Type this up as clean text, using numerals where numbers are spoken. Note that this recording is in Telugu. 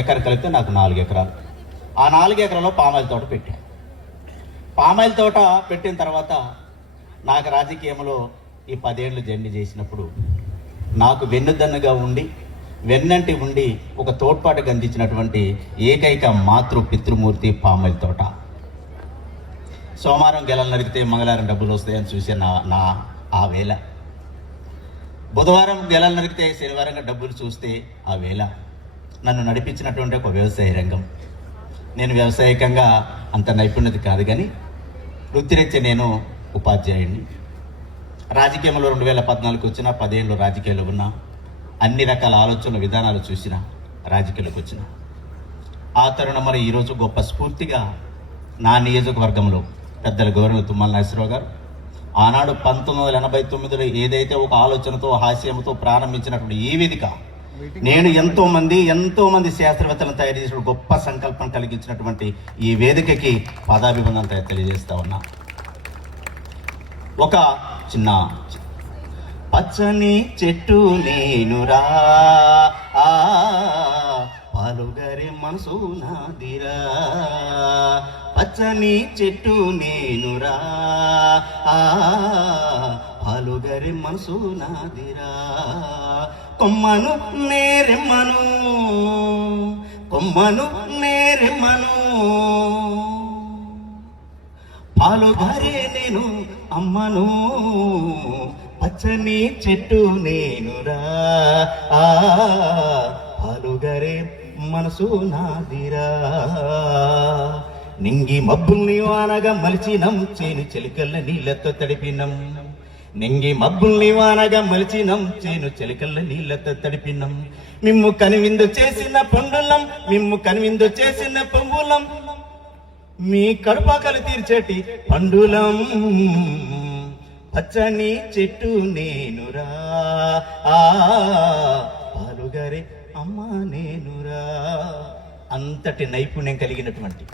ఎకరం కలిపితే నాకు 4 ఎకరాలు. ఆ 4 ఎకరాల్లో పామాయిల్ తోట పెట్టాను. పామాయిల్ తోట పెట్టిన తర్వాత నాకు రాజకీయంలో ఈ 10 ఏళ్ళు జర్నీ చేసినప్పుడు నాకు వెన్నుదన్నుగా ఉండి వెన్నంటి ఉండి ఒక తోడ్పాటుకు అందించినటువంటి ఏకైక పితృమూర్తి పామాయిల్ తోట. సోమవారం గెలలు నరికితే మంగళవారం డబ్బులు వస్తాయని చూసే నా ఆ వేళ, బుధవారం గెలలు నరికితే శనివారంగా డబ్బులు చూస్తే ఆ వేళ నన్ను నడిపించినటువంటి ఒక వ్యవసాయ రంగం. నేను వ్యవసాయకంగా అంత నైపుణ్యత కాదు, కానీ వృత్తిరీత్యా నేను ఉపాధ్యాయుడిని. రాజకీయంలో 2014 వచ్చిన 10 ఏళ్ళు రాజకీయాల్లో ఉన్నా, అన్ని రకాల ఆలోచనలు విధానాలు చూసిన రాజకీయాలకు వచ్చిన ఆ తరుణం మరి ఈరోజు గొప్ప స్ఫూర్తిగా నా నియోజకవర్గంలో పెద్దల గౌరవ తుమ్మల నాగేశ్వరరావు గారు ఆనాడు 1989లో ఏదైతే ఒక ఆలోచనతో హాస్యంతో ప్రారంభించినటువంటి ఈ వేదిక, నేను ఎంతో మంది శాస్త్రవేత్తలను తయారు చేసిన గొప్ప సంకల్పం కలిగించినటువంటి ఈ వేదికకి పదాభివందనం తెలియజేస్తా ఉన్నా. ఒక చిన్న పచ్చని చెట్టు నేనురా, పాలుగరే మనసు నాదిరా, పచ్చని చెట్టు నేనురా, పాలుగరే మనసు నాదిరా, కొమ్మను నేరెమ్మను, కొమ్మను నేరెమ్మను, పాలుగారే నేను అమ్మను, పచ్చని చెట్టు నేనురా, పాలుగారే మనసు నాదిరా, నింగి మబ్బుల్ని వానగా మలిచినం, చేను చెలికల్ల నీళ్ళతో తడిపినం, నింగి మబ్బుల్ని వానగా మలిచినం, చేను చెలికల్ల నీళ్ళతో తడిపినం, మిమ్ము కనువిందు చేసిన పండులం, మిమ్ము కనువిందు చేసిన పొంగులం, మీ కడుపాకలు తీర్చేటి పండులం, పచ్చని చెట్టు నేనురా, పాలుగారే అమ్మ నేనురా. అంతటి నైపుణ్యం కలిగినటువంటి